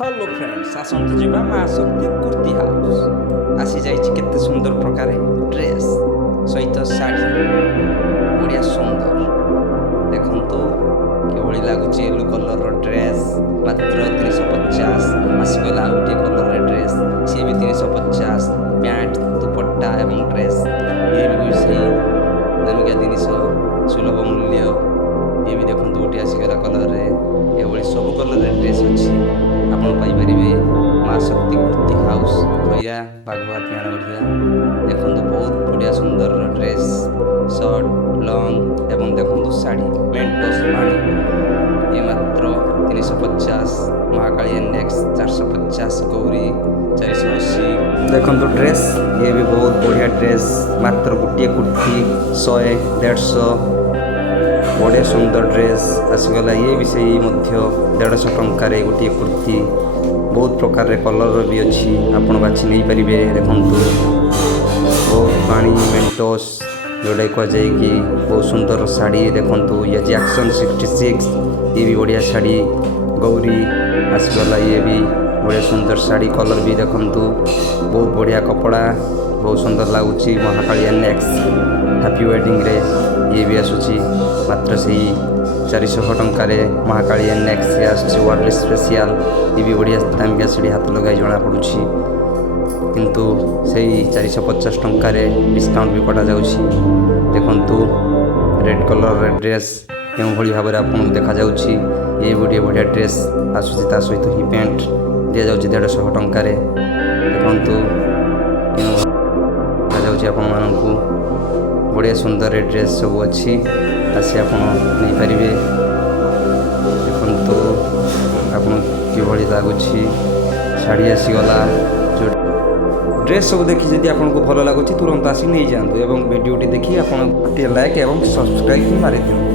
Hello friends आसतु जीवा माँ शक्ति कुर्ती हाउस आसी जाइए केते सुंदर प्रकार ड्रेस सहित शाढ़ी बढ़िया सुंदर देखंतु किभली लगुच येलो कलर ड्रेस मात्र 350 आसीगला गोटे कलर ड्रेस सी भी 350 पैंट दुपट्टा एवं ड्रेस ये भी से दामिका जिनिस सुलभ मूल्य ये भी देखो गोटे आसीगला कलर ये सब कलर ड्रेस अच्छी ଆପଣ ପାଇପାରିବେ ମା ଶକ୍ତି କୁର୍ତ୍ତୀ ହାଉସ୍ ଖଇରା ବାଘୁଆ ପିଆଣ ଗଢ଼ିଆ ଦେଖନ୍ତୁ ବହୁତ ବଢ଼ିଆ ସୁନ୍ଦର ଡ୍ରେସ୍ ସର୍ଟ ଲଙ୍ଗ ଏବଂ ଦେଖନ୍ତୁ ଶାଢ଼ୀ ମେଣ୍ଟୋସ୍ ପାଣି ଏ ମାତ୍ର 350 ମହାକାଳୀ ନେକ୍ସ 450 ଗୌରୀ 480 ଦେଖନ୍ତୁ ଡ୍ରେସ୍ ଇଏ ବି ବହୁତ ବଢ଼ିଆ ଡ୍ରେସ୍ ମାତ୍ର ଗୋଟିଏ କୁର୍ତ୍ତୀ 100 150 बड़े सुंदर ड्रेस आसीगला ये भी से 150 टंकार गोटे कुर्ती बहुत प्रकार कलर भी अच्छी आपण बाछी नहीं पारे देखु बहुत पानी मेंटोस जोटा कहुए कि बहुत सुंदर शाढ़ी देखु ये जैक्सन 66 ये भी बढ़िया शाढ़ी गौरी आसीगला ये भी बढ़िया सुंदर शाढ़ी कलर भी देखु बहुत बढ़िया कपड़ा बहुत सुंदर लगुच महाकाली नेक्स हैप्पी वेडिंग रे ये भी आसूची मात्र से 400 टंकार महाकाली नेक्स आसली स्पेशल ये भी बढ़िया दामिका सीढ़ी हाथ लगे जना पड़ू किंतु से 450 टंकार डिस्काउंट भी कटा जाऊँ देखु रेड कलर ड्रेस क्यों भाई भाव में आपको देखा ये गोटे बढ़िया ड्रेस आसूसी सहित ही पैंट दि जाऊँ 150 टंकार देखु देखा आपण मानू बढ़िया सुंदर ड्रेस सब अच्छी आसी आप नहीं पारे देखु आपन कि लगुच शाढ़ी आसीगला जो ड्रेस सब देखी जब आपको भल लगुच तुरंत आसी नहीं जातु एवं वीडियोटी देखी आप लाइक एवं सब्सक्राइब मारी दिखाँ।